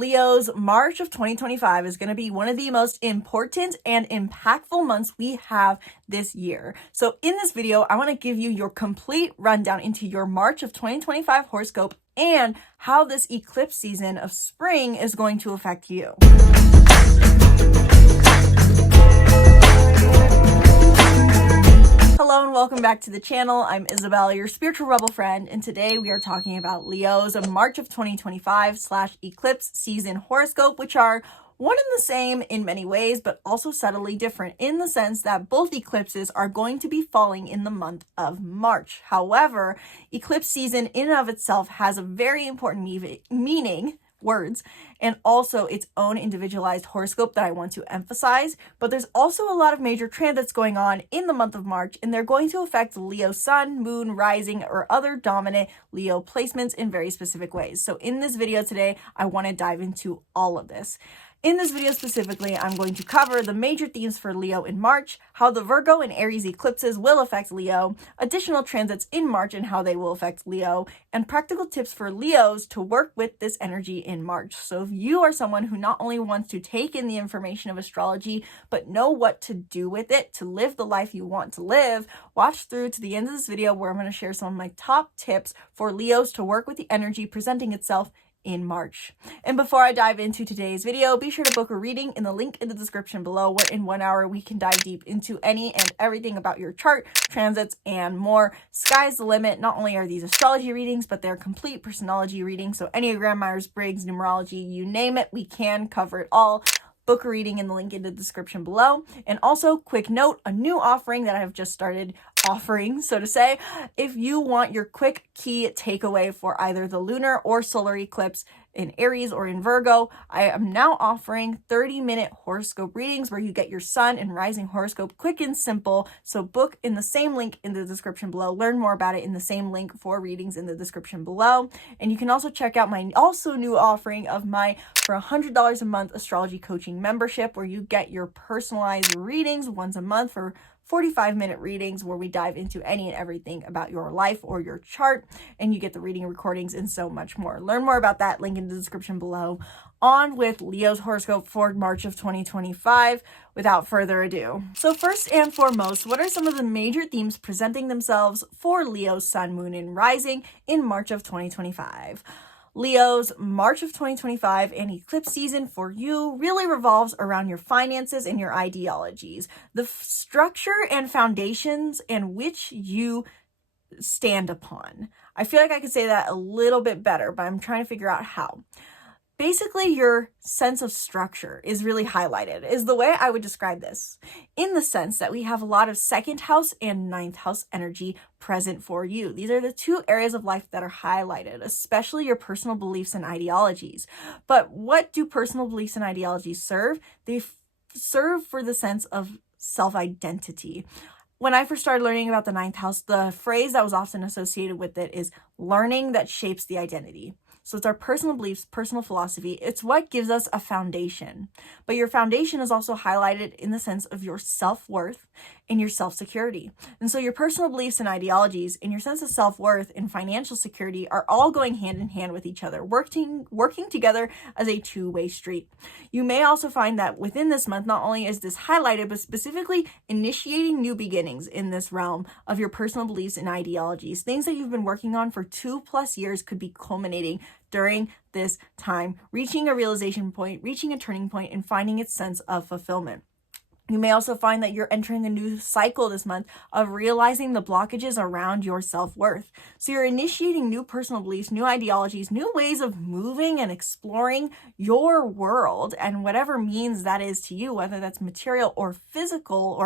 Leo's March of 2025 is going to be one of the most important and impactful months we have this year. So in this video, I want to give you your complete rundown into your March of 2025 horoscope and how this eclipse season of spring is going to affect you. Hello and welcome back to the channel. I'm Isabelle, your spiritual rebel friend, and today we are talking about Leo's March of 2025 / eclipse season horoscope, which are one and the same in many ways, but also subtly different in the sense that both eclipses are going to be falling in the month of March. However, eclipse season in and of itself has a very important meaning, words, and also its own individualized horoscope that I want to emphasize. But there's also a lot of major transits going on in the month of March, and they're going to affect Leo sun, moon, rising, or other dominant Leo placements in very specific ways. So in this video today, I want to dive into all of this. In this video specifically, I'm going to cover the major themes for Leo in March, how the Virgo and Aries eclipses will affect Leo, additional transits in March and how they will affect Leo, and practical tips for Leos to work with this energy in March. So if you are someone who not only wants to take in the information of astrology, but know what to do with it to live the life you want to live, watch through to the end of this video where I'm going to share some of my top tips for Leos to work with the energy presenting itself in March. And before I dive into today's video, be sure to book a reading in the link in the description below, where in 1 hour we can dive deep into any and everything about your chart, transits, and more. Sky's the limit. Not only are these astrology readings, but they're complete personology readings. So Enneagram, Myers-Briggs, numerology, you name it, we can cover it all. Book a reading in the link in the description below. And also, quick note, a new offering that I have just started offering, so to say. If you want your quick key takeaway for either the lunar or solar eclipse in Aries or in Virgo, I am now offering 30-minute horoscope readings where you get your sun and rising horoscope quick and simple. So book in the same link in the description below. Learn more about it in the same link for readings in the description below. And you can also check out my also new offering of my for $100 a month astrology coaching membership, where you get your personalized readings once a month for 45-minute readings where we dive into any and everything about your life or your chart, and you get the reading recordings and so much more. Learn more about that, link in the description below. On with Leo's horoscope for March of 2025 without further ado. So first and foremost, what are some of the major themes presenting themselves for Leo's sun, moon, and rising in March of 2025? Leo's March of 2025 and eclipse season for you really revolves around your finances and your ideologies, the structure and foundations in which you stand upon. I feel like I could say that a little bit better, but I'm trying to figure out how. Basically, your sense of structure is really highlighted, is the way I would describe this, in the sense that we have a lot of second house and ninth house energy present for you. These are the two areas of life that are highlighted, especially your personal beliefs and ideologies. But what do personal beliefs and ideologies serve? They serve for the sense of self-identity. When I first started learning about the ninth house, the phrase that was often associated with it is learning that shapes the identity. So it's our personal beliefs, personal philosophy. It's what gives us a foundation. But your foundation is also highlighted in the sense of your self-worth and your self-security. And so your personal beliefs and ideologies and your sense of self-worth and financial security are all going hand in hand with each other, working together as a two-way street. You may also find that within this month, not only is this highlighted, but specifically initiating new beginnings in this realm of your personal beliefs and ideologies. Things that you've been working on for 2+ years could be culminating during this time, reaching a realization point, reaching a turning point, and finding its sense of fulfillment. You may also find that you're entering a new cycle this month of realizing the blockages around your self-worth. So you're initiating new personal beliefs, new ideologies, new ways of moving and exploring your world, and whatever means that is to you, whether that's material or physical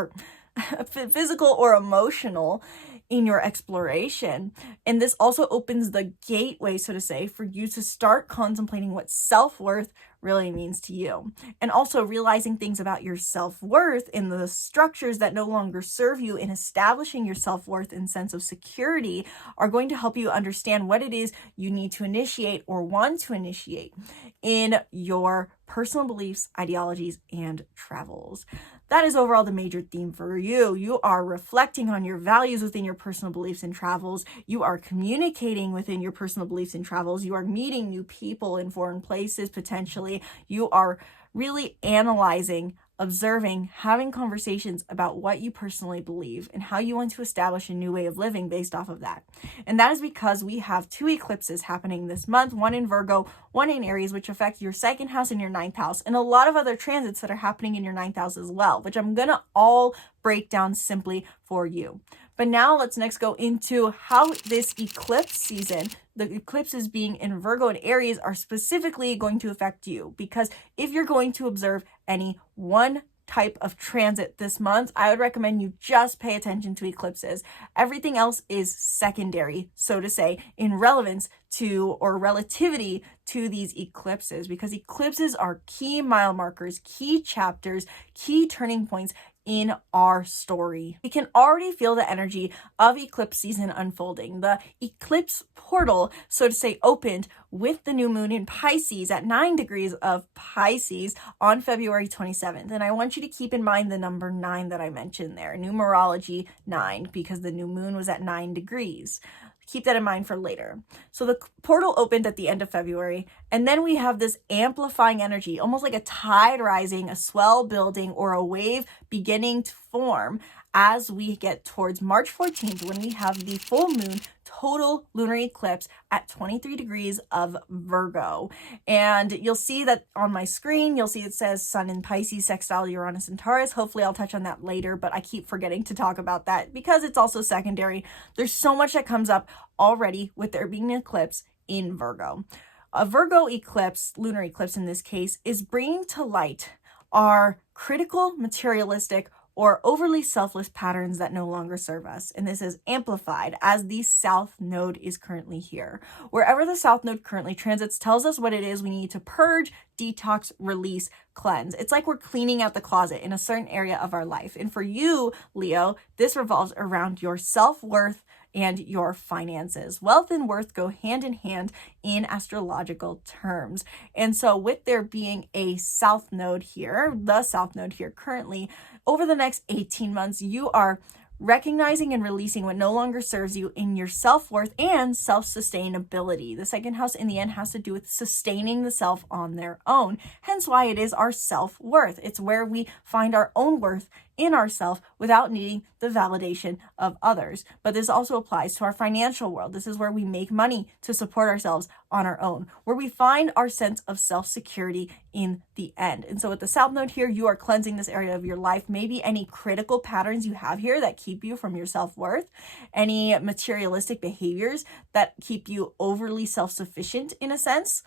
or emotional in your exploration. And this also opens the gateway, so to say, for you to start contemplating what self-worth really means to you. And also realizing things about your self-worth in the structures that no longer serve you in establishing your self-worth and sense of security are going to help you understand what it is you need to initiate or want to initiate in your personal beliefs, ideologies, and travels. that is overall the major theme for you. You are reflecting on your values within your personal beliefs and travels. You are communicating within your personal beliefs and travels. You are meeting new people in foreign places, potentially. You are really analyzing, observing, having conversations about what you personally believe and how you want to establish a new way of living based off of that. And that is because we have 2 eclipses happening this month, one in Virgo, one in Aries, which affect your 2nd house and your 9th house, and a lot of other transits that are happening in your 9th house as well, which I'm going to all break down simply for you. But now let's next go into how this eclipse season, the eclipses being in Virgo and Aries, are specifically going to affect you. Because if you're going to observe any one type of transit this month, I would recommend you just pay attention to eclipses. Everything else is secondary, so to say, in relevance to or relativity to these eclipses, because eclipses are key mile markers, key chapters, key turning points in our story. We can already feel the energy of eclipse season unfolding. The eclipse portal, so to say, opened with the new moon in Pisces at 9 degrees of Pisces on February 27th. And I want you to keep in mind the number 9 that I mentioned there, numerology 9, because the new moon was at 9 degrees. Keep that in mind for later. So the portal opened at the end of February, and then we have this amplifying energy, almost like a tide rising, a swell building, or a wave beginning to form as we get towards March 14th, when we have the full moon total lunar eclipse at 23 degrees of Virgo. And you'll see that on my screen, you'll see it says Sun in Pisces, Sextile, Uranus, and Taurus. Hopefully I'll touch on that later, but I keep forgetting to talk about that because it's also secondary. There's so much that comes up already with there being an eclipse in Virgo. A Virgo eclipse, lunar eclipse in this case, is bringing to light our critical, materialistic, or overly selfless patterns that no longer serve us. And this is amplified as the South Node is currently here. Wherever the South Node currently transits tells us what it is we need to purge, detox, release, cleanse. It's like we're cleaning out the closet in a certain area of our life. And for you, Leo, this revolves around your self-worth and your finances. Wealth and worth go hand in hand in astrological terms. And so with there being a South Node here, the South Node here currently, over the next 18 months, you are recognizing and releasing what no longer serves you in your self-worth and self-sustainability. The 2nd house in the end has to do with sustaining the self on their own. Hence why it is our self-worth. It's where we find our own worth in ourselves without needing the validation of others. But this also applies to our financial world. This is where we make money to support ourselves on our own, where we find our sense of self-security in the end. And so with the South Node here, you are cleansing this area of your life. Maybe any critical patterns you have here that keep you from your self-worth, any materialistic behaviors that keep you overly self-sufficient in a sense,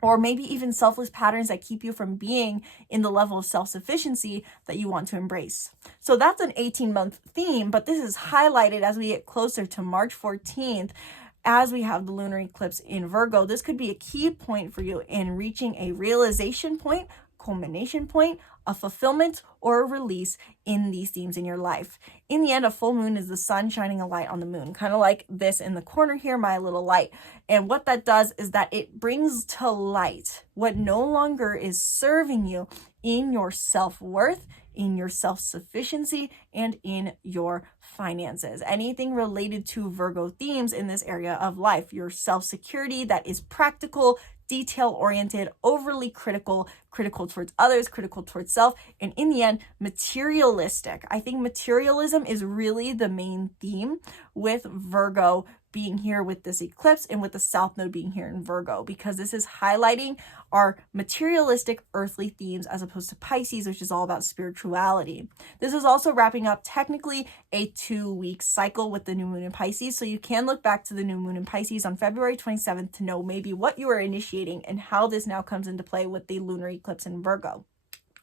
or maybe even selfless patterns that keep you from being in the level of self-sufficiency that you want to embrace. So that's an 18-month theme, but this is highlighted as we get closer to March 14th, as we have the lunar eclipse in Virgo. This could be a key point for you in reaching a realization point, culmination point, a fulfillment, or a release in these themes in your life. In the end, a full moon is the sun shining a light on the moon, kind of like this in the corner here, my little light. And what that does is that it brings to light what no longer is serving you in your self-worth, in your self-sufficiency, and in your finances. Anything related to Virgo themes in this area of life, your self-security that is practical, detail-oriented, overly critical towards others, critical towards self, and in the end, materialistic. I think materialism is really the main theme with Virgo being here with this eclipse and with the South Node being here in Virgo, because this is highlighting our materialistic earthly themes as opposed to Pisces, which is all about spirituality. This is also wrapping up technically a 2-week cycle with the new moon in Pisces. So you can look back to the new moon in Pisces on February 27th to know maybe what you are initiating and how this now comes into play with the lunar eclipse in Virgo.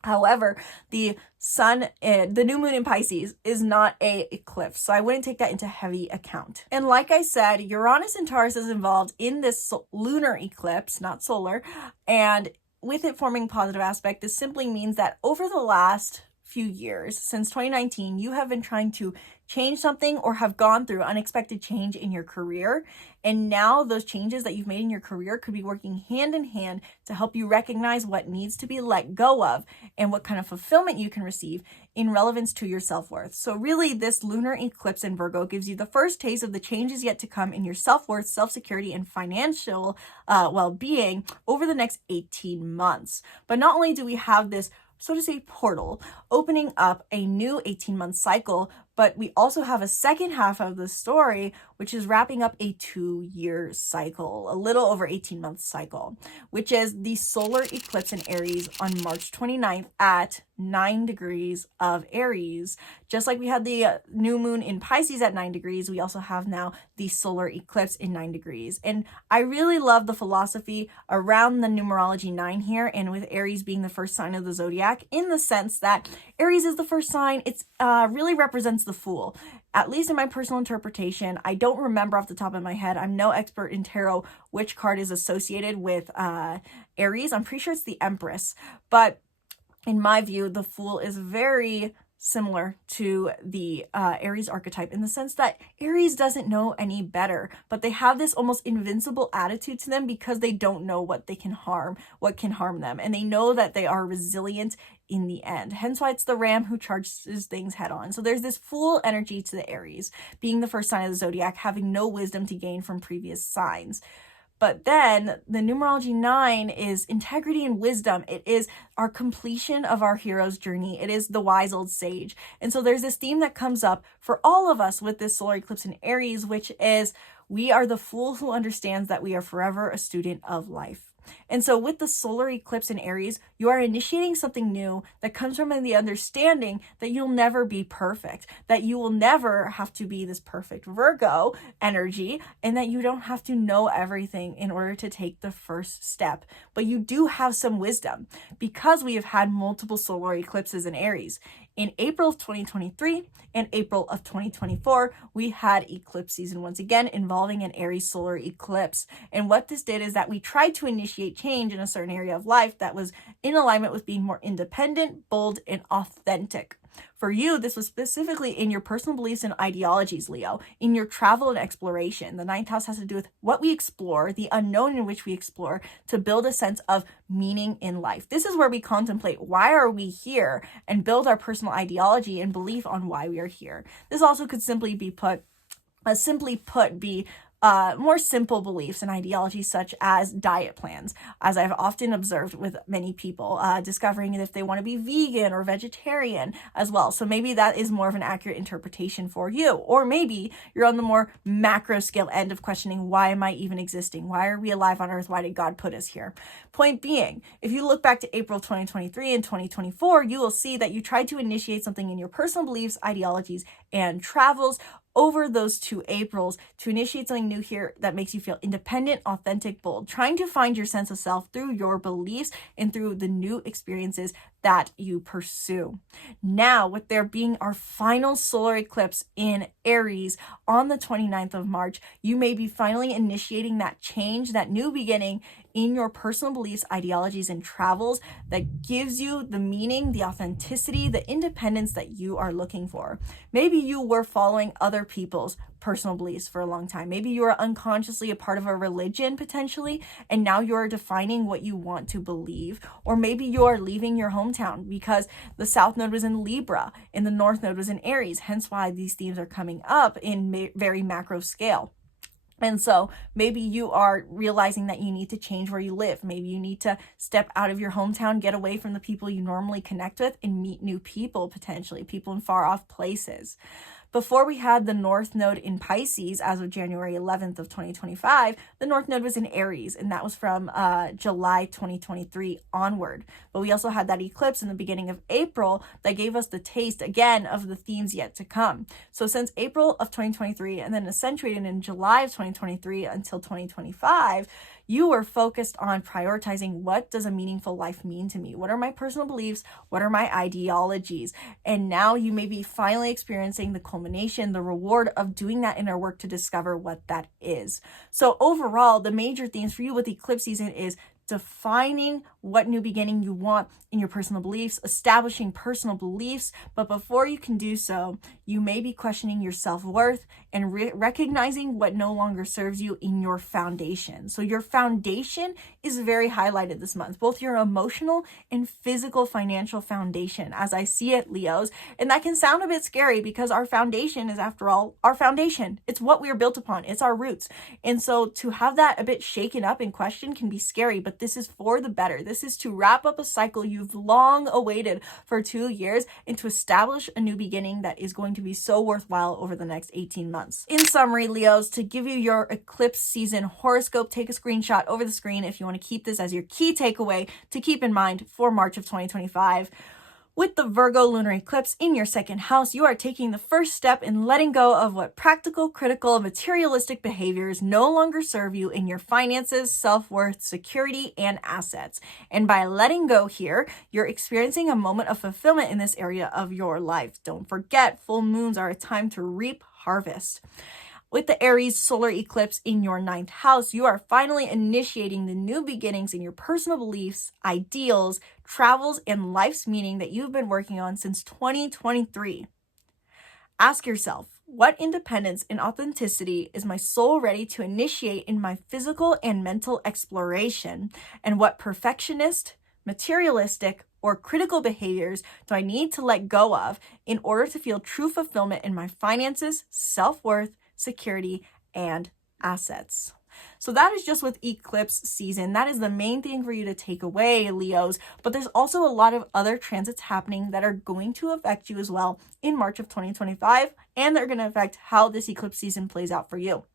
However, the new moon in Pisces is not a eclipse, so I wouldn't take that into heavy account. And like I said, Uranus and Taurus is involved in this lunar eclipse, not solar, and with it forming positive aspect, this simply means that over the last few years, since 2019, you have been trying to change something or have gone through unexpected change in your career. And now those changes that you've made in your career could be working hand in hand to help you recognize what needs to be let go of and what kind of fulfillment you can receive in relevance to your self-worth. So really, this lunar eclipse in Virgo gives you the first taste of the changes yet to come in your self-worth, self-security, and financial well-being over the next 18 months. But not only do we have this, so to say, portal opening up a new 18-month cycle, but we also have a second half of the story, which is wrapping up a 2-year cycle, a little over 18-month cycle, which is the solar eclipse in Aries on March 29th at 9 degrees of Aries. Just like we had the new moon in Pisces at 9 degrees, we also have now the solar eclipse in 9 degrees. And I really love the philosophy around the numerology 9 here, and with Aries being the first sign of the zodiac, in the sense that Aries is the first sign. It's really represents the Fool. At least in my personal interpretation, I don't remember off the top of my head. I'm no expert in tarot which card is associated with Aries. I'm pretty sure it's the Empress. But in my view, the Fool is very similar to the Aries archetype in the sense that Aries doesn't know any better, but they have this almost invincible attitude to them because they don't know what can harm them. And they know that they are resilient in the end. Hence why it's the ram who charges things head on. So there's this Fool energy to the Aries, being the first sign of the zodiac, having no wisdom to gain from previous signs. But then the numerology 9 is integrity and wisdom. It is our completion of our hero's journey. It is the wise old sage. And so there's this theme that comes up for all of us with this solar eclipse in Aries, which is we are the fool who understands that we are forever a student of life. And so with the solar eclipse in Aries, you are initiating something new that comes from the understanding that you'll never be perfect, that you will never have to be this perfect Virgo energy, and that you don't have to know everything in order to take the first step. But you do have some wisdom because we have had multiple solar eclipses in Aries. In April of 2023 and April of 2024, we had eclipse season once again involving an Aries solar eclipse. And what this did is that we tried to initiate change in a certain area of life that was in alignment with being more independent, bold, and authentic. For you, this was specifically in your personal beliefs and ideologies, Leo, in your travel and exploration. The ninth house has to do with what we explore, the unknown in which we explore, to build a sense of meaning in life. This is where we contemplate why are we here and build our personal ideology and belief on why we are here. This also could simply put, be more simple beliefs and ideologies such as diet plans, as I've often observed with many people, discovering if they want to be vegan or vegetarian as well. So maybe that is more of an accurate interpretation for you. Or maybe you're on the more macro scale end of questioning, why am I even existing? Why are we alive on earth? Why did God put us here? Point being, if you look back to April 2023 and 2024, you will see that you tried to initiate something in your personal beliefs, ideologies, and travels over those 2 Aprils to initiate something new here that makes you feel independent, authentic, bold, trying to find your sense of self through your beliefs and through the new experiences that you pursue. Now, with there being our final solar eclipse in Aries on the 29th of March, you may be finally initiating that change, that new beginning in your personal beliefs, ideologies, and travels that gives you the meaning, the authenticity, the independence that you are looking for. Maybe you were following other people's personal beliefs for a long time. Maybe you are unconsciously a part of a religion potentially, and now you're defining what you want to believe. Or maybe you are leaving your hometown because the South Node was in Libra and the North Node was in Aries, hence why these themes are coming up in very macro scale. And so maybe you are realizing that you need to change where you live. Maybe you need to step out of your hometown, get away from the people you normally connect with, and meet new people, potentially, people in far off places. Before we had the North Node in Pisces as of January 11th of 2025, the North Node was in Aries, and that was from July 2023 onward. But we also had that eclipse in the beginning of April that gave us the taste, again, of the themes yet to come. So since April of 2023 and then accentuated in July of 2023 until 2025, you were focused on prioritizing what does a meaningful life mean to me? What are my personal beliefs? What are my ideologies? And now you may be finally experiencing the culmination, the reward of doing that inner work to discover what that is. So overall, the major themes for you with eclipse season is defining what new beginning you want in your personal beliefs, establishing personal beliefs. But before you can do so, you may be questioning your self-worth and recognizing what no longer serves you in your foundation. So your foundation is very highlighted this month, both your emotional and physical financial foundation, as I see it, Leos. And that can sound a bit scary because our foundation is, after all, our foundation. It's what we are built upon. It's our roots. And so to have that a bit shaken up and questioned can be scary, but this is for the better. This is to wrap up a cycle you've long awaited for 2 years and to establish a new beginning that is going to be so worthwhile over the next 18 months. In summary, Leos, to give you your eclipse season horoscope, take a screenshot over the screen if you want to keep this as your key takeaway to keep in mind for March of 2025. With the Virgo lunar eclipse in your second house, you are taking the first step in letting go of what practical, critical, materialistic behaviors no longer serve you in your finances, self-worth, security, and assets. And by letting go here, you're experiencing a moment of fulfillment in this area of your life. Don't forget, full moons are a time to reap harvest. With the Aries solar eclipse in your 9th house, you are finally initiating the new beginnings in your personal beliefs, ideals, travels, and life's meaning that you've been working on since 2023. Ask yourself, what independence and authenticity is my soul ready to initiate in my physical and mental exploration? And what perfectionist, materialistic, or critical behaviors do I need to let go of in order to feel true fulfillment in my finances, self-worth, security, and assets? So that is just with eclipse season. That is the main thing for you to take away, Leos. But there's also a lot of other transits happening that are going to affect you as well in March of 2025, and they're going to affect how this eclipse season plays out for you.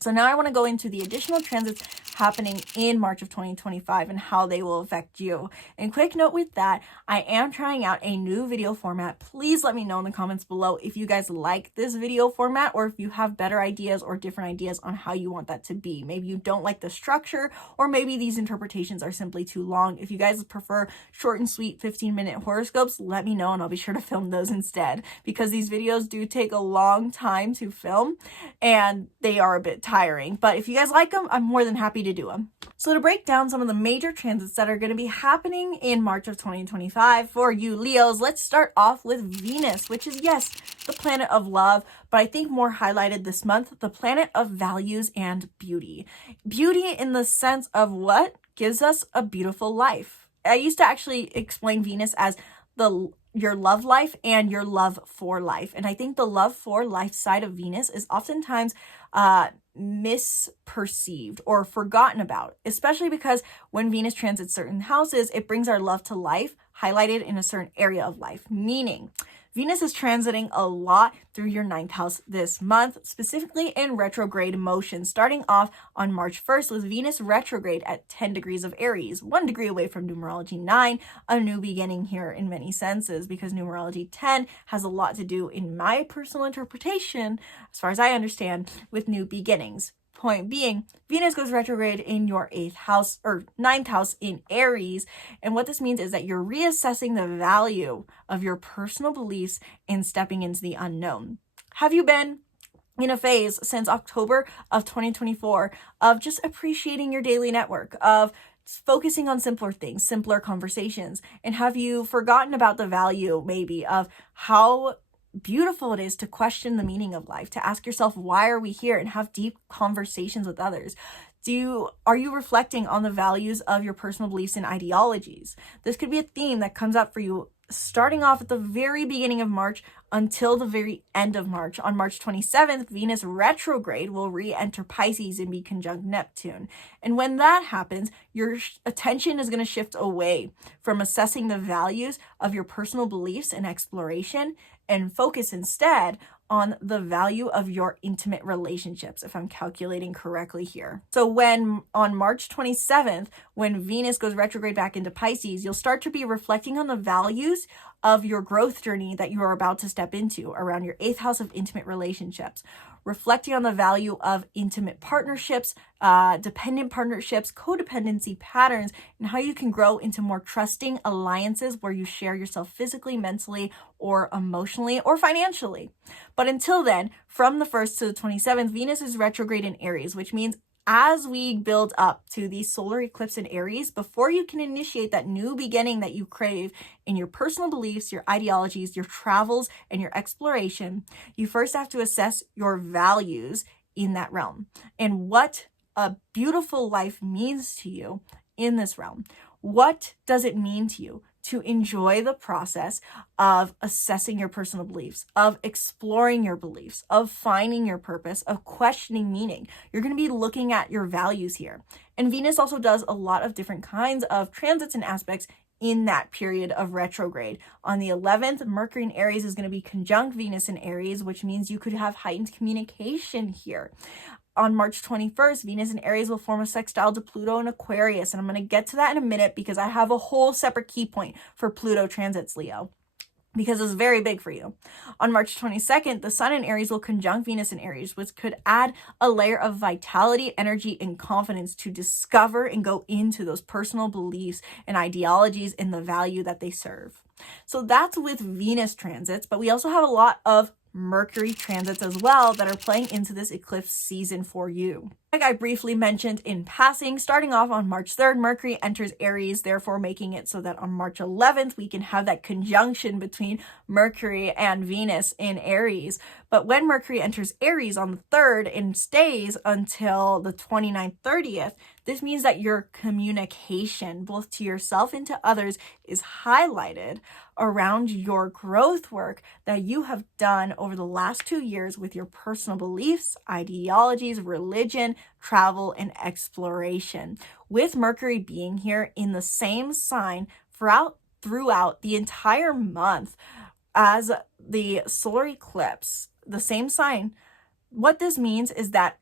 So now I want to go into the additional transits happening in March of 2025 and how they will affect you. And quick note with that, I am trying out a new video format. Please let me know in the comments below if you guys like this video format or if you have better ideas or different ideas on how you want that to be. Maybe you don't like the structure, or maybe these interpretations are simply too long. If you guys prefer short and sweet 15-minute horoscopes, let me know and I'll be sure to film those instead, because these videos do take a long time to film and they are a bit tiring. But if you guys like them, I'm more than happy to do them. So to break down some of the major transits that are going to be happening in March of 2025 for you Leos, let's start off with Venus, which is, yes, the planet of love, but I think more highlighted this month, the planet of values and beauty. Beauty in the sense of what gives us a beautiful life. I used to actually explain Venus as your love life and your love for life. And I think the love for life side of Venus is oftentimes misperceived or forgotten about, especially because when Venus transits certain houses, it brings our love to life highlighted in a certain area of life, meaning Venus is transiting a lot through your 9th house this month, specifically in retrograde motion, starting off on March 1st with Venus retrograde at 10 degrees of Aries, 1 degree away from numerology 9, a new beginning here in many senses, because numerology 10 has a lot to do, in my personal interpretation, as far as I understand, with new beginnings. Point being, Venus goes retrograde in your 8th house or 9th house in Aries. And what this means is that you're reassessing the value of your personal beliefs and stepping into the unknown. Have you been in a phase since October of 2024 of just appreciating your daily network, of focusing on simpler things, simpler conversations? And have you forgotten about the value maybe of how beautiful it is to question the meaning of life, to ask yourself, why are we here, and have deep conversations with others? Are you reflecting on the values of your personal beliefs and ideologies? This could be a theme that comes up for you starting off at the very beginning of March until the very end of March. On March 27th, Venus retrograde will re-enter Pisces and be conjunct Neptune. And when that happens, your attention is going to shift away from assessing the values of your personal beliefs and exploration and focus instead on the value of your intimate relationships, if I'm calculating correctly here. So when on March 27th, when Venus goes retrograde back into Pisces, you'll start to be reflecting on the values of your growth journey that you are about to step into around your 8th house of intimate relationships, reflecting on the value of intimate partnerships, dependent partnerships, codependency patterns, and how you can grow into more trusting alliances where you share yourself physically, mentally, or emotionally, or financially. But until then, from the 1st to the 27th, Venus is retrograde in Aries, which means as we build up to the solar eclipse in Aries, before you can initiate that new beginning that you crave in your personal beliefs, your ideologies, your travels, and your exploration, you first have to assess your values in that realm and what a beautiful life means to you in this realm. What does it mean to you to enjoy the process of assessing your personal beliefs, of exploring your beliefs, of finding your purpose, of questioning meaning? You're going to be looking at your values here. And Venus also does a lot of different kinds of transits and aspects in that period of retrograde. On the 11th, Mercury in Aries is going to be conjunct Venus in Aries, which means you could have heightened communication here. On March 21st, Venus in Aries will form a sextile to Pluto in Aquarius. And I'm going to get to that in a minute because I have a whole separate key point for Pluto transits, Leo, because it's very big for you. On March 22nd, the Sun in Aries will conjunct Venus in Aries, which could add a layer of vitality, energy, and confidence to discover and go into those personal beliefs and ideologies and the value that they serve. So that's with Venus transits, but we also have a lot of Mercury transits as well that are playing into this eclipse season for you. Like I briefly mentioned in passing, starting off on March 3rd, Mercury enters Aries, therefore making it so that on March 11th, we can have that conjunction between Mercury and Venus in Aries. But when Mercury enters Aries on the 3rd and stays until the 29th, 30th, this means that your communication, both to yourself and to others, is highlighted around your growth work that you have done over the last 2 years with your personal beliefs, ideologies, religion, travel, and exploration. With Mercury being here in the same sign throughout the entire month as the solar eclipse, the same sign, what this means is that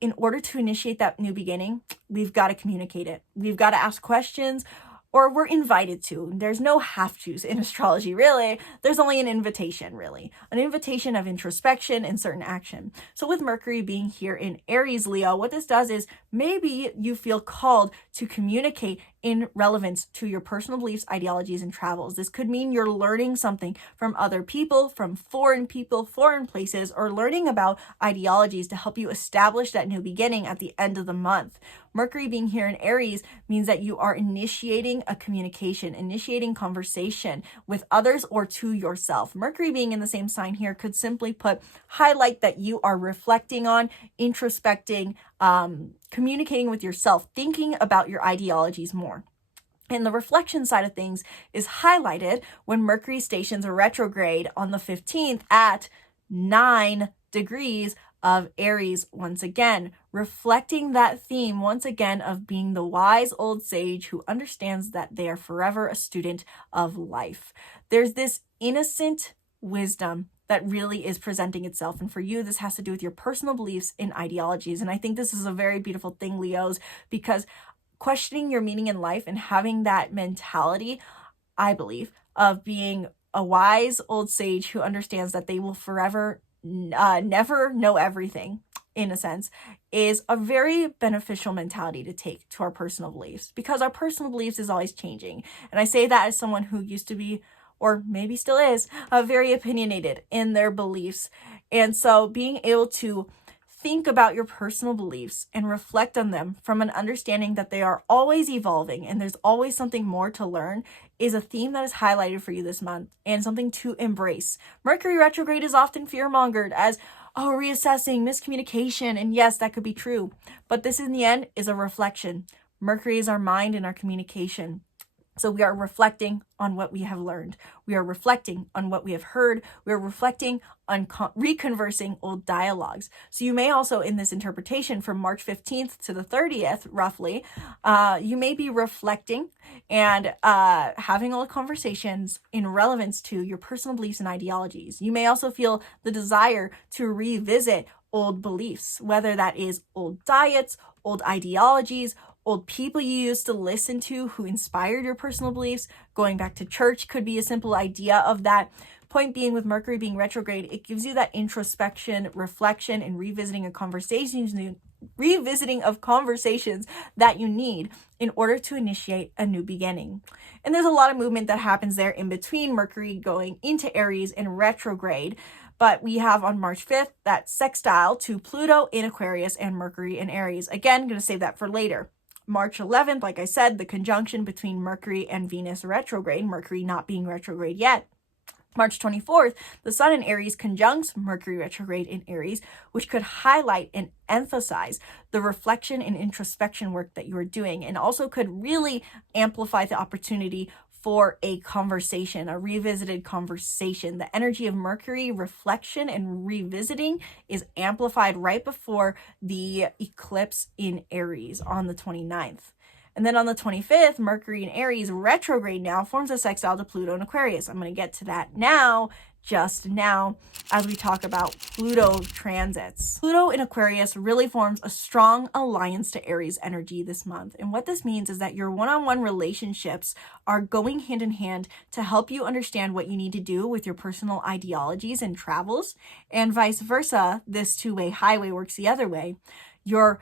in order to initiate that new beginning, we've got to communicate it. We've got to ask questions, or we're invited to. There's no have-tos in astrology, really. There's only an invitation, really. An invitation of introspection and certain action. So with Mercury being here in Aries, Leo, what this does is maybe you feel called to communicate in relevance to your personal beliefs, ideologies, and travels. This could mean you're learning something from other people, from foreign people, foreign places, or learning about ideologies to help you establish that new beginning at the end of the month. Mercury being here in Aries means that you are initiating a communication, initiating conversation with others or to yourself. Mercury being in the same sign here could simply highlight that you are reflecting on, introspecting, communicating with yourself, thinking about your ideologies more. And the reflection side of things is highlighted when Mercury stations a retrograde on the 15th at 9 degrees of Aries, once again, reflecting that theme once again of being the wise old sage who understands that they are forever a student of life. There's this innocent wisdom that really is presenting itself. And for you, this has to do with your personal beliefs and ideologies. And I think this is a very beautiful thing, Leos, because questioning your meaning in life and having that mentality, I believe, of being a wise old sage who understands that they will forever never know everything, in a sense, is a very beneficial mentality to take to our personal beliefs, because our personal beliefs is always changing. And I say that as someone who used to be, or maybe still is, very opinionated in their beliefs. And so being able to think about your personal beliefs and reflect on them from an understanding that they are always evolving and there's always something more to learn is a theme that is highlighted for you this month and something to embrace. Mercury retrograde is often fear-mongered as, oh, reassessing, miscommunication, and yes, that could be true. But this in the end is a reflection. Mercury is our mind and our communication. So we are reflecting on what we have learned. We are reflecting on what we have heard. We are reflecting on reconversing old dialogues. So you may also, in this interpretation from March 15th to the 30th, roughly, you may be reflecting and having old conversations in relevance to your personal beliefs and ideologies. You may also feel the desire to revisit old beliefs, whether that is old diets, old ideologies, old people you used to listen to who inspired your personal beliefs. Going back to church could be a simple idea of that. Point being, with Mercury being retrograde, it gives you that introspection, reflection, and revisiting of conversations that you need in order to initiate a new beginning. And there's a lot of movement that happens there in between Mercury going into Aries and retrograde. But we have on March 5th that sextile to Pluto in Aquarius and Mercury in Aries. Again, I'm going to save that for later. March 11th, like I said, the conjunction between Mercury and Venus retrograde, Mercury not being retrograde yet. March 24th, the Sun in Aries conjuncts Mercury retrograde in Aries, which could highlight and emphasize the reflection and introspection work that you are doing, and also could really amplify the opportunity for a conversation, a revisited conversation. The energy of Mercury reflection and revisiting is amplified right before the eclipse in Aries on the 29th. And then on the 25th, Mercury in Aries retrograde now forms a sextile to Pluto in Aquarius. I'm going to get to that now, just now, as we talk about Pluto transits. Pluto in Aquarius really forms a strong alliance to Aries energy this month. And what this means is that your one-on-one relationships are going hand in hand to help you understand what you need to do with your personal ideologies and travels, and vice versa. This two-way highway works the other way. Your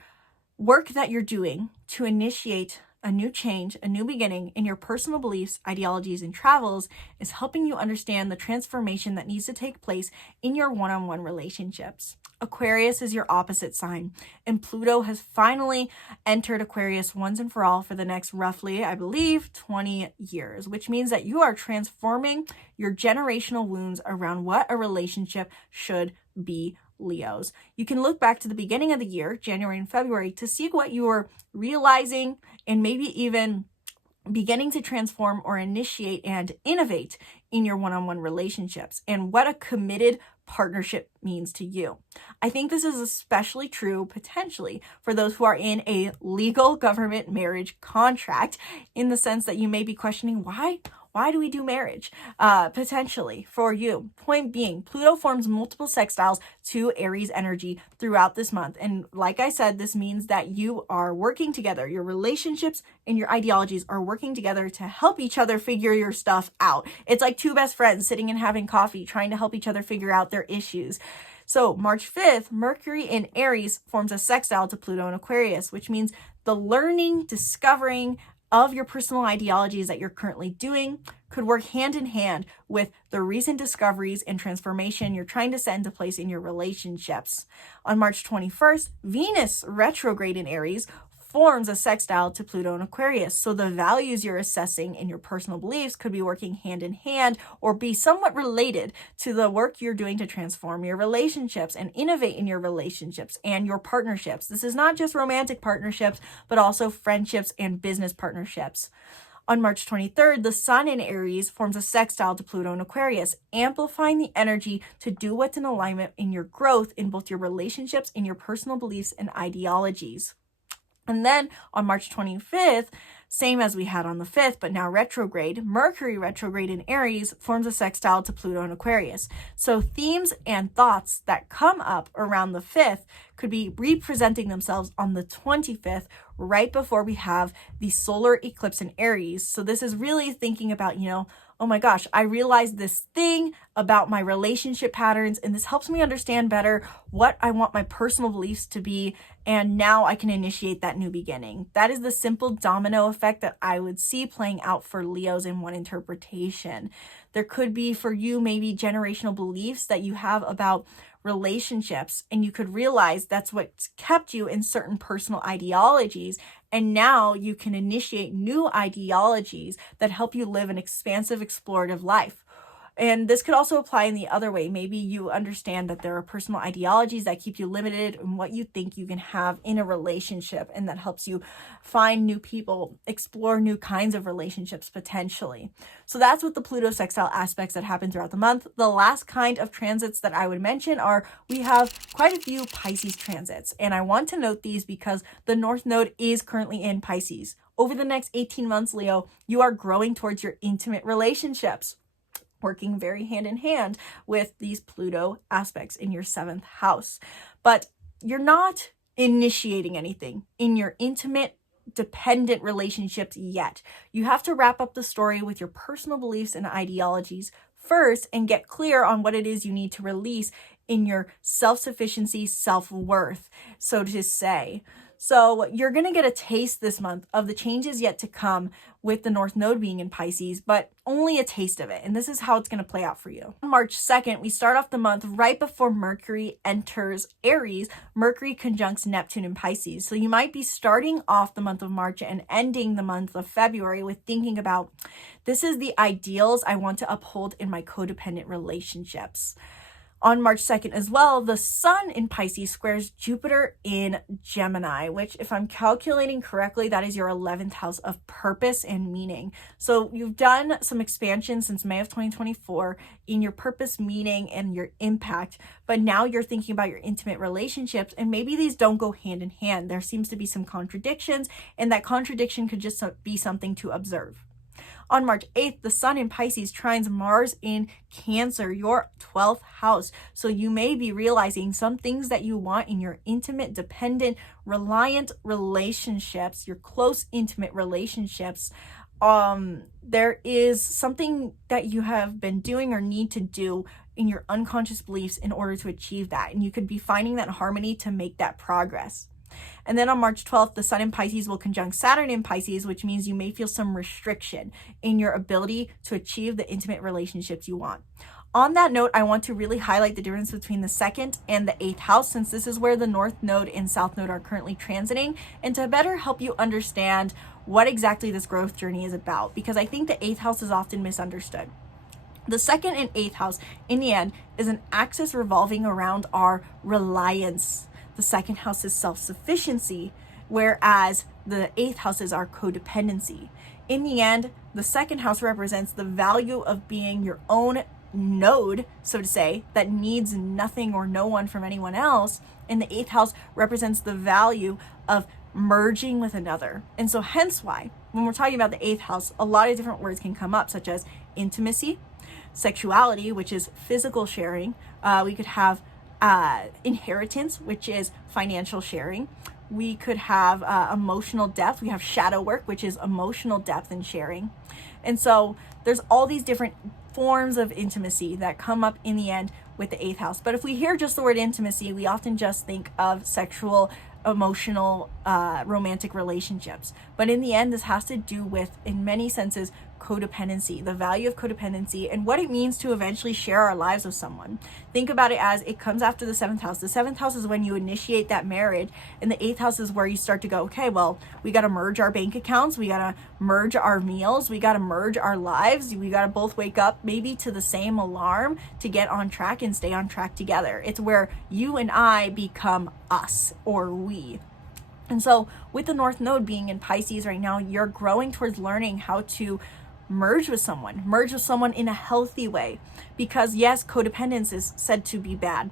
work that you're doing to initiate a new change, a new beginning in your personal beliefs, ideologies, and travels is helping you understand the transformation that needs to take place in your one-on-one relationships. Aquarius is your opposite sign, and Pluto has finally entered Aquarius once and for all for the next roughly, I believe, 20 years, which means that you are transforming your generational wounds around what a relationship should be. Leos. You can look back to the beginning of the year, January and February, to see what you were realizing and maybe even beginning to transform or initiate and innovate in your one-on-one relationships, and what a committed partnership means to you. I think this is especially true potentially for those who are in a legal government marriage contract, in the sense that you may be questioning, why do we do marriage? Potentially for you. Point being, Pluto forms multiple sextiles to Aries energy throughout this month. And like I said, this means that you are working together. Your relationships and your ideologies are working together to help each other figure your stuff out. It's like two best friends sitting and having coffee, trying to help each other figure out their issues. So March 5th, Mercury in Aries forms a sextile to Pluto in Aquarius, which means the learning, discovering of your personal ideologies that you're currently doing could work hand in hand with the recent discoveries and transformation you're trying to set into place in your relationships. On March 21st, Venus retrograde in Aries forms a sextile to Pluto in Aquarius. So the values you're assessing in your personal beliefs could be working hand in hand or be somewhat related to the work you're doing to transform your relationships and innovate in your relationships and your partnerships. This is not just romantic partnerships, but also friendships and business partnerships. On March 23rd, the Sun in Aries forms a sextile to Pluto in Aquarius, amplifying the energy to do what's in alignment in your growth in both your relationships and your personal beliefs and ideologies. And then on March 25th, same as we had on the 5th, but now retrograde, Mercury retrograde in Aries forms a sextile to Pluto in Aquarius. So themes and thoughts that come up around the 5th could be representing themselves on the 25th, right before we have the solar eclipse in Aries. So this is really thinking about, oh my gosh, I realized this thing about my relationship patterns, and this helps me understand better what I want my personal beliefs to be, and now I can initiate that new beginning. That is the simple domino effect that I would see playing out for Leos in one interpretation. There could be for you maybe generational beliefs that you have about relationships, and you could realize that's what's kept you in certain personal ideologies, and now you can initiate new ideologies that help you live an expansive, explorative life. And this could also apply in the other way. Maybe you understand that there are personal ideologies that keep you limited in what you think you can have in a relationship, and that helps you find new people, explore new kinds of relationships potentially. So that's what the Pluto sextile aspects that happen throughout the month. The last kind of transits that I would mention are, we have quite a few Pisces transits, and I want to note these because the North Node is currently in Pisces. Over the next 18 months, Leo, you are growing towards your intimate relationships, working very hand in hand with these Pluto aspects in your 7th house. But you're not initiating anything in your intimate, dependent relationships yet. You have to wrap up the story with your personal beliefs and ideologies first and get clear on what it is you need to release in your self-sufficiency, self-worth, so to say. So you're going to get a taste this month of the changes yet to come with the North Node being in Pisces, but only a taste of it. And this is how it's going to play out for you. On March 2nd, we start off the month right before Mercury enters Aries. Mercury conjuncts Neptune in Pisces. So you might be starting off the month of March and ending the month of February with thinking about, this is the ideals I want to uphold in my codependent relationships. On March 2nd as well, the Sun in Pisces squares Jupiter in Gemini, which, if I'm calculating correctly, that is your 11th house of purpose and meaning. So you've done some expansion since May of 2024 in your purpose, meaning, and your impact, but now you're thinking about your intimate relationships, and maybe these don't go hand in hand. There seems to be some contradictions, and that contradiction could just be something to observe. On March 8th, the Sun in Pisces trines Mars in Cancer, your 12th house. So you may be realizing some things that you want in your intimate, dependent, reliant relationships, your close, intimate relationships. There is something that you have been doing or need to do in your unconscious beliefs in order to achieve that. And you could be finding that harmony to make that progress. And then on March 12th, the Sun in Pisces will conjunct Saturn in Pisces, which means you may feel some restriction in your ability to achieve the intimate relationships you want. On that note, I want to really highlight the difference between the 2nd and the 8th house, since this is where the North Node and South Node are currently transiting, and to better help you understand what exactly this growth journey is about, because I think the 8th house is often misunderstood. The 2nd and 8th house, in the end, is an axis revolving around our reliance. The 2nd house is self-sufficiency, whereas the 8th house is our codependency. In the end, the 2nd house represents the value of being your own node, so to say, that needs nothing or no one from anyone else. And the 8th house represents the value of merging with another. And so hence why, when we're talking about the 8th house, a lot of different words can come up, such as intimacy, sexuality, which is physical sharing. We could have inheritance, which is financial sharing. We could have emotional depth. We have shadow work, which is emotional depth and sharing. And so there's all these different forms of intimacy that come up in the end with the 8th house. But if we hear just the word intimacy, we often just think of sexual, emotional, romantic relationships. But in the end, this has to do with, in many senses, codependency, the value of codependency, and what it means to eventually share our lives with someone. Think about it as it comes after the 7th house. The 7th house is when you initiate that marriage, and the 8th house is where you start to go, okay, well, we got to merge our bank accounts, we got to merge our meals, we got to merge our lives, we got to both wake up maybe to the same alarm to get on track and stay on track together. It's where you and I become us, or we. And so with the North Node being in Pisces right now, you're growing towards learning how to merge with someone in a healthy way, because yes, codependence is said to be bad.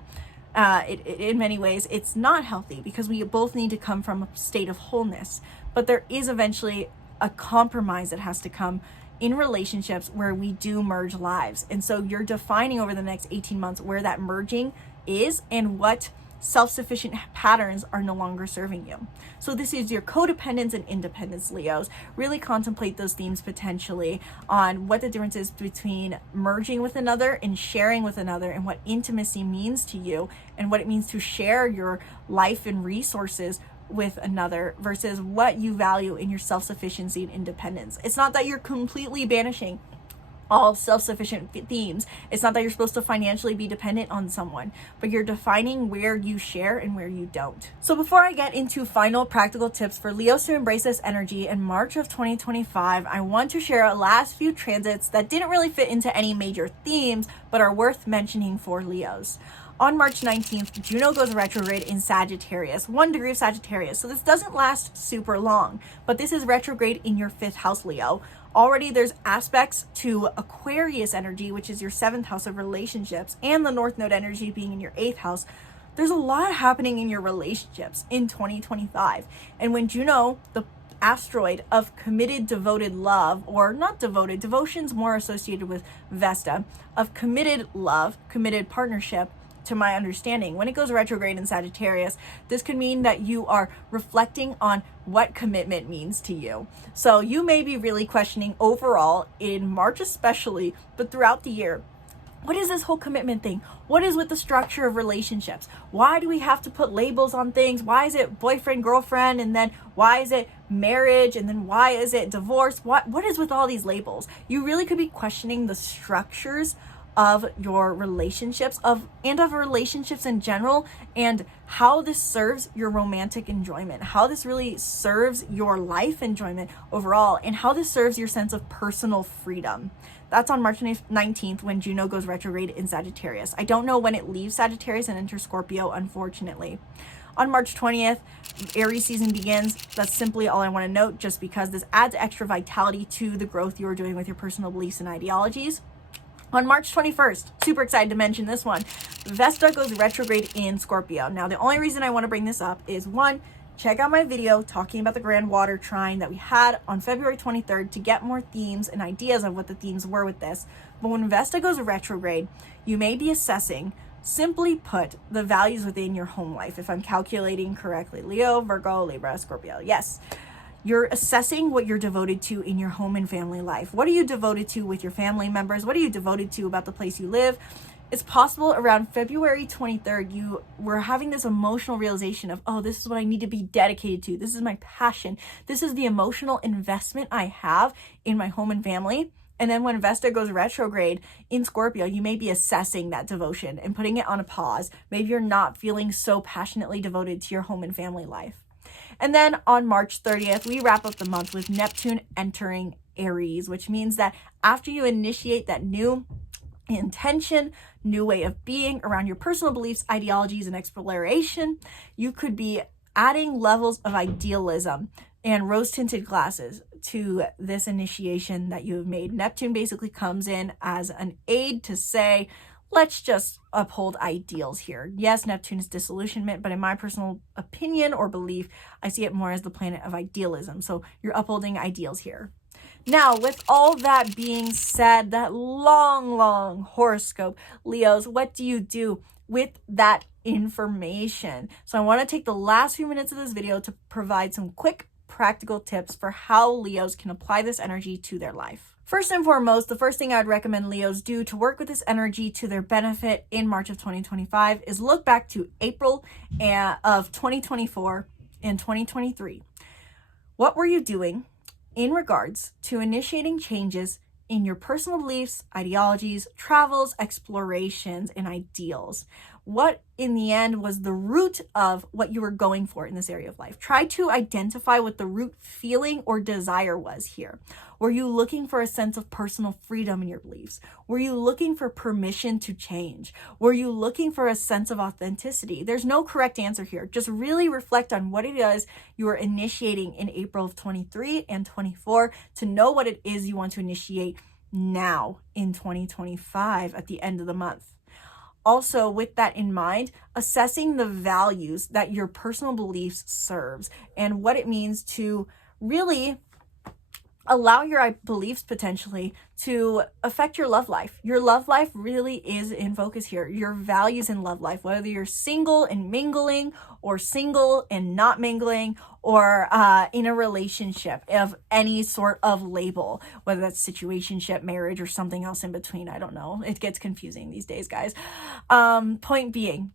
In many ways, it's not healthy, because we both need to come from a state of wholeness, but there is eventually a compromise that has to come in relationships where we do merge lives. And so you're defining over the next 18 months where that merging is and what self-sufficient patterns are no longer serving you. So this is your codependence and independence, Leos. Really contemplate those themes potentially on what the difference is between merging with another and sharing with another, and what intimacy means to you, and what it means to share your life and resources with another versus what you value in your self-sufficiency and independence. It's not that you're completely banishing all self-sufficient themes. It's not that you're supposed to financially be dependent on someone, but you're defining where you share and where you don't. So before I get into final practical tips for Leos to embrace this energy in March of 2025, I want to share a last few transits that didn't really fit into any major themes, but are worth mentioning for Leos. On March 19th, Juno goes retrograde in Sagittarius, 1 degree of Sagittarius. So this doesn't last super long, but this is retrograde in your 5th house, Leo. Already there's aspects to Aquarius energy, which is your 7th house of relationships, and the North Node energy being in your 8th house. There's a lot happening in your relationships in 2025. And when Juno, the asteroid of committed, devoted love, or not devoted, devotion's more associated with Vesta, of committed love, committed partnership, to my understanding, when it goes retrograde in Sagittarius, this could mean that you are reflecting on what commitment means to you. So you may be really questioning overall, in March especially, but throughout the year, What is this whole commitment thing? What is with the structure of relationships? Why do we have to put labels on things? Why is it boyfriend, girlfriend, and then why is it marriage, and then why is it divorce? What is with all these labels? You really could be questioning the structures of your relationships and of relationships in general, and how this serves your romantic enjoyment, how this really serves your life enjoyment overall, and how this serves your sense of personal freedom. That's on March 19th when Juno goes retrograde in Sagittarius. I don't know when it leaves Sagittarius and enters Scorpio, unfortunately. On March 20th, Aries season begins. That's simply all I want to note, just because this adds extra vitality to the growth you are doing with your personal beliefs and ideologies. On March 21st, super excited to mention this one, Vesta goes retrograde in Scorpio. Now, the only reason I want to bring this up is, one, check out my video talking about the Grand Water Trine that we had on February 23rd to get more themes and ideas of what the themes were with this. But when Vesta goes retrograde, you may be assessing, simply put, the values within your home life. If I'm calculating correctly, Leo, Virgo, Libra, Scorpio. Yes. You're assessing what you're devoted to in your home and family life. What are you devoted to with your family members? What are you devoted to about the place you live? It's possible around February 23rd, you were having this emotional realization of, oh, this is what I need to be dedicated to. This is my passion. This is the emotional investment I have in my home and family. And then when Vesta goes retrograde in Scorpio, you may be assessing that devotion and putting it on a pause. Maybe you're not feeling so passionately devoted to your home and family life. And then on March 30th, we wrap up the month with Neptune entering Aries, which means that after you initiate that new intention, new way of being around your personal beliefs, ideologies, and exploration, you could be adding levels of idealism and rose-tinted glasses to this initiation that you have made. Neptune basically comes in as an aid to say, let's just uphold ideals here. Yes, Neptune is disillusionment, but in my personal opinion or belief, I see it more as the planet of idealism. So you're upholding ideals here. Now, with all that being said, that long horoscope, Leos, what do you do with that information? So I want to take the last few minutes of this video to provide some quick practical tips for how Leos can apply this energy to their life. First and foremost, the first thing I would recommend Leos do to work with this energy to their benefit in March of 2025 is look back to April of 2024 and 2023. What were you doing in regards to initiating changes in your personal beliefs, ideologies, travels, explorations, and ideals? What in the end was the root of what you were going for in this area of life? Try to identify what the root feeling or desire was here. Were you looking for a sense of personal freedom in your beliefs? Were you looking for permission to change? Were you looking for a sense of authenticity? There's no correct answer here. Just really reflect on what it is you are initiating in April of 23 and 24 to know what it is you want to initiate now in 2025 at the end of the month. Also, with that in mind, assessing the values that your personal beliefs serves and what it means to really allow your beliefs potentially to affect your love life. Your love life really is in focus here. Your values in love life, whether you're single and mingling or single and not mingling, or in a relationship of any sort of label, whether that's situationship, marriage, or something else in between. I don't know. It gets confusing these days, guys. Point being,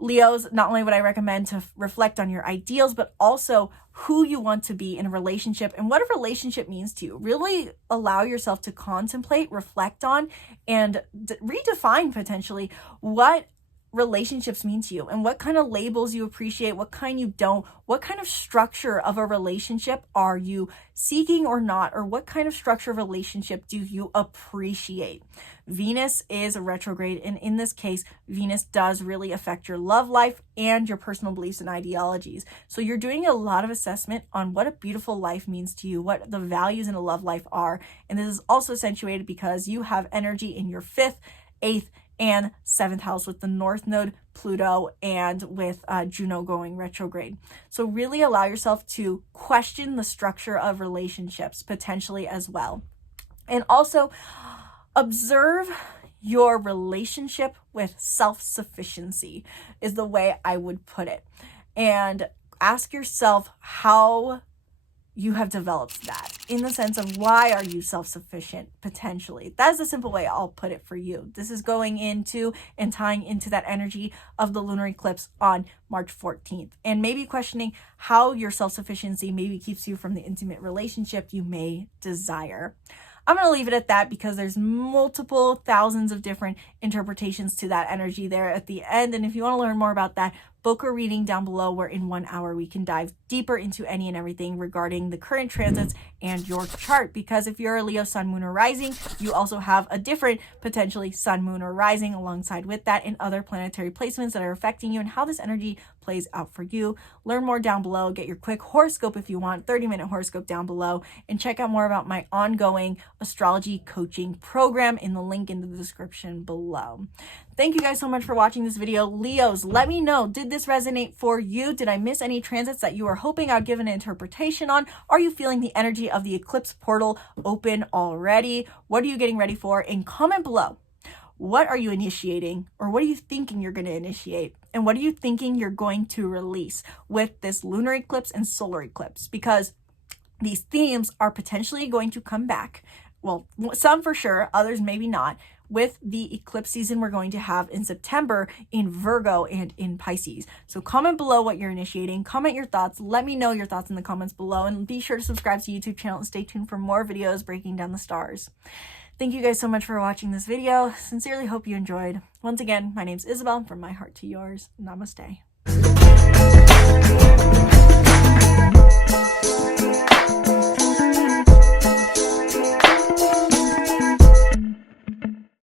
Leos, not only would I recommend to reflect on your ideals, but also who you want to be in a relationship and what a relationship means to you. Really allow yourself to contemplate, reflect on, and redefine potentially what relationships mean to you and what kind of labels you appreciate, what kind you don't, what kind of structure of a relationship are you seeking or not, or what kind of structure of relationship do you appreciate. Venus is a retrograde, and in this case, Venus does really affect your love life and your personal beliefs and ideologies. So you're doing a lot of assessment on what a beautiful life means to you, what the values in a love life are. And this is also accentuated because you have energy in your 5th, 8th, and 7th house with the North Node, Pluto, and with Juno going retrograde. So really allow yourself to question the structure of relationships potentially as well. And also observe your relationship with self-sufficiency is the way I would put it. And ask yourself how you have developed that in the sense of why are you self-sufficient potentially. That's the simple way I'll put it for you. This is going into and tying into that energy of the lunar eclipse on March 14th, and maybe questioning how your self-sufficiency maybe keeps you from the intimate relationship you may desire. I'm going to leave it at that because there's multiple thousands of different interpretations to that energy there at the end. And if you want to learn more about that, book a reading down below where in 1 hour we can dive deeper into any and everything regarding the current transits and your chart. Because if you're a Leo sun, moon, or rising, you also have a different potentially sun, moon, or rising alongside with that and other planetary placements that are affecting you and how this energy plays out for you. Learn more down below. Get your quick horoscope if you want, 30-minute horoscope down below, and check out more about my ongoing astrology coaching program in the link in the description below. Thank you guys so much for watching this video. Leos, let me know, did this resonate for you? Did I miss any transits that you were hoping I'd give an interpretation on? Are you feeling the energy of the eclipse portal open already? What are you getting ready for? And comment below. What are you initiating, or what are you thinking you're going to initiate? And what are you thinking you're going to release with this lunar eclipse and solar eclipse? Because these themes are potentially going to come back. Well, some for sure, others maybe not, with the eclipse season we're going to have in September in Virgo and in Pisces. So comment below what you're initiating, comment your thoughts, let me know your thoughts in the comments below, and be sure to subscribe to the YouTube channel and stay tuned for more videos breaking down the stars. Thank you guys so much for watching this video. Sincerely hope you enjoyed. Once again, my name's Isabelle, from my heart to yours. Namaste.